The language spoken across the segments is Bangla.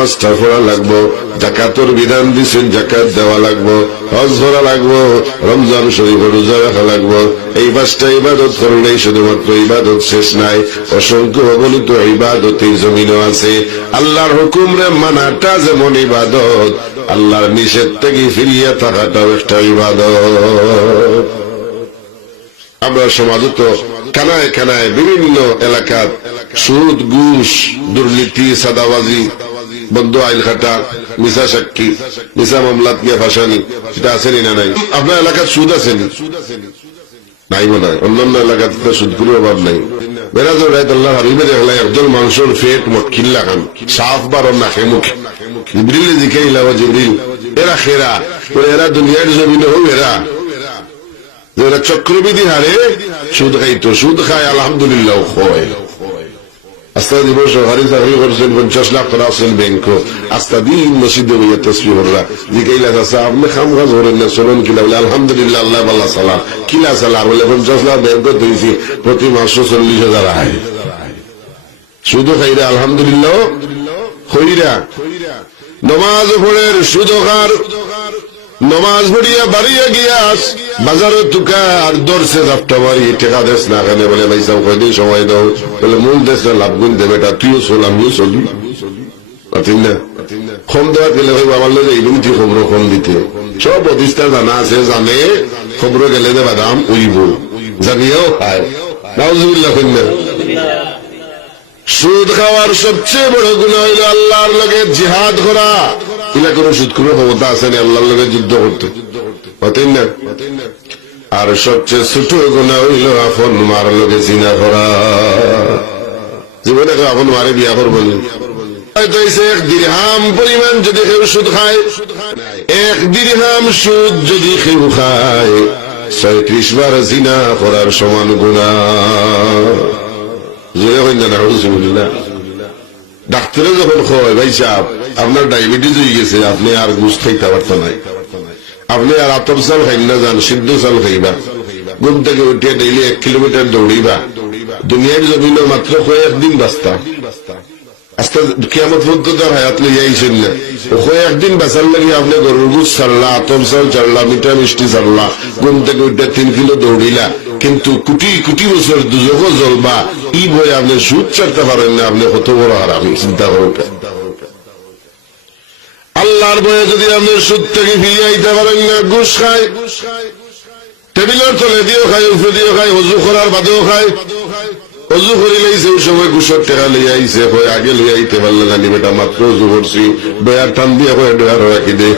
নামাজটা পড়া লাগবো, যাকাতের বিধান দিচ্ছেন যাকাত দেওয়া লাগবো, হজ করা লাগবো, রমজান শরীফ রোজা রাখা লাগবো। এই 5টা ইবাদত করলেই শুধুমাত্র ইবাদত শেষ নাই, অসংখ্য অগণিত ইবাদত এই জমিনও আছে। আল্লাহর হুকুমরে মানাটা যেমন ইবাদত, আল্লাহর নিষেধ থেকে ফিরিয়ে থাকাটাও একটা ইবাদত। আমরা সমাজে তো কানায় কানায় বিভিন্ন এলাকার সুদ, ঘুষ, দুর্নীতি, সাদাবাজি, বন্ধ আইল খাটা, মিশা সাক্ষী, মিশা মামলাত গিয়ে ফাঁসানি, এটা আসেনি না নাই? আপনার এলাকার সুদ আসেনি? নাই মনে হয়। অন্যান্য এলাকাতে তো সুদগুলোর অভাব নাই। বেরাজুর রায়তুল্লাহ হাবিবের এলাকায় একজন মানুষের ফেট মটকিল্লা খান সাফ বারণ নাখে মুখে। জিবরিল জিকাইলা, ও জিবরিল, এরা খেরা, এরা দুনিয়ার জমিনে হোক, এরা চক্রবৃদ্ধি হারে সুদ খাইতো, সুদ খায় আলহামদুলিল্লাহ হয়। আস্তা দিবস সরকারি চাকরি করছেন, 50 লাখ টাকা আছেন ব্যাংক, আস্তা দিন মসজিদে বইয়া তসবিহ কররা জিকাইলা, চাচা আপনি খাম কাজ করেন না, চলুন কিলা? বলে আলহামদুলিল্লাহ, আল্লাহ আল্লাহ সালাম। কিলা সালাম? বলে 50 লাখ ব্যাংক দিয়েছি, প্রতি মাস 40,000 আয়। শুধু খাইরা আলহামদুলিল্লাহ খইরা নমাজ পড়ের সুদ খার, নমাজ পড়িয়া বাড়িয়া গিয়াস বাজারে তুকার দর্শে জাপটা মারি, টেকা দেশ না কেন? বলে ভাই সাহেব কয়দিন সময় দাও। বলে মূল দেশ না, লাভ গুণ দেবে, এটা তুইও চল আমিও চলি, ঠিক না? কম দেওয়া গেলে ভাই আমার লোক এই তুই খবর কম দিতে, সব প্রতিষ্ঠা জানা আছে, জানে খবর গেলে যে বাদাম উইব জানিয়েও খায়। নাউজুবিল্লাহ। সুদ খাওয়ার সবচেয়ে বড় গুনাহ হইল আল্লাহর লগে জিহাদ করা। ইলা কোনো সুদ কোনো ক্ষমতা আছে না আল্লাহর লগে যুদ্ধ করতে, হতেন না? আর সবচেয়ে ছোট গুনাহ হইল আপন মার লগে জিনা করা। জীবনে আপন মারে বিয়া করবো না, 1 দিরহাম পরিমাণ যদি কেউ সুদ খায়, 1 দিরহাম সুদ যদি কেউ খায়, 36 বার জিনা করার সমান গুনাহ। ডাক্তারে যখন কয় ভাই সাহেব আপনার ডায়াবেটিস হয়ে গেছে, আপনি আর ঘুষ খাইতে পারত নাই, আপনি আর আতপ চাল খাই না, যান সিদ্ধ চাল খাইবা, ঘুম থেকে উঠিয়া ডেইলি 1 কিলোমিটার দৌড়িবা, দুনিয়ার জমিন মাত্র কয়েক দিন বাঁচতা, আস্তে কিয়ামত পর্যন্ত হায়াত লইয়া আইছেন না। কয়েকদিন বাঁচার লাগে আপনি গরুর গুছ ছাড়লা, আতপ চাল ছাড়লা, মিঠা মিষ্টি ছাড়লা, ঘুম থেকে উঠে 3 কিলো দৌড়িলা, কিন্তু কোটি কোটি বছর দুজক জ্বলবা, ই বই আপনি সুদ ছাড়তে পারেন না। আপনি কত বড় হারামি, চিন্তা করুন। আল্লাহর বয়ে যদি আপনি সুদ থেকে ফিরিয়ে আইতে পারেন না, ঘুষ খায়, টেবিলের তলে দিয়েও খায়, উপরে দিয়েও খায়, অজু করার বাদেও খায়, অজু করিলেই সেই সময় ঘুষের টাকা লইয়া আইছে, আগে লইয়া আইতে পারলে জানি বেটা মাত্র অজু করছি, বয়ার টান দিয়ে ডয়ার রাখি দে।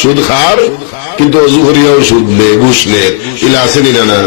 সুদ খার কিন্তু অজু করিয়াও সুদ নে, ঘুষ নে, ইলা আসেনি না?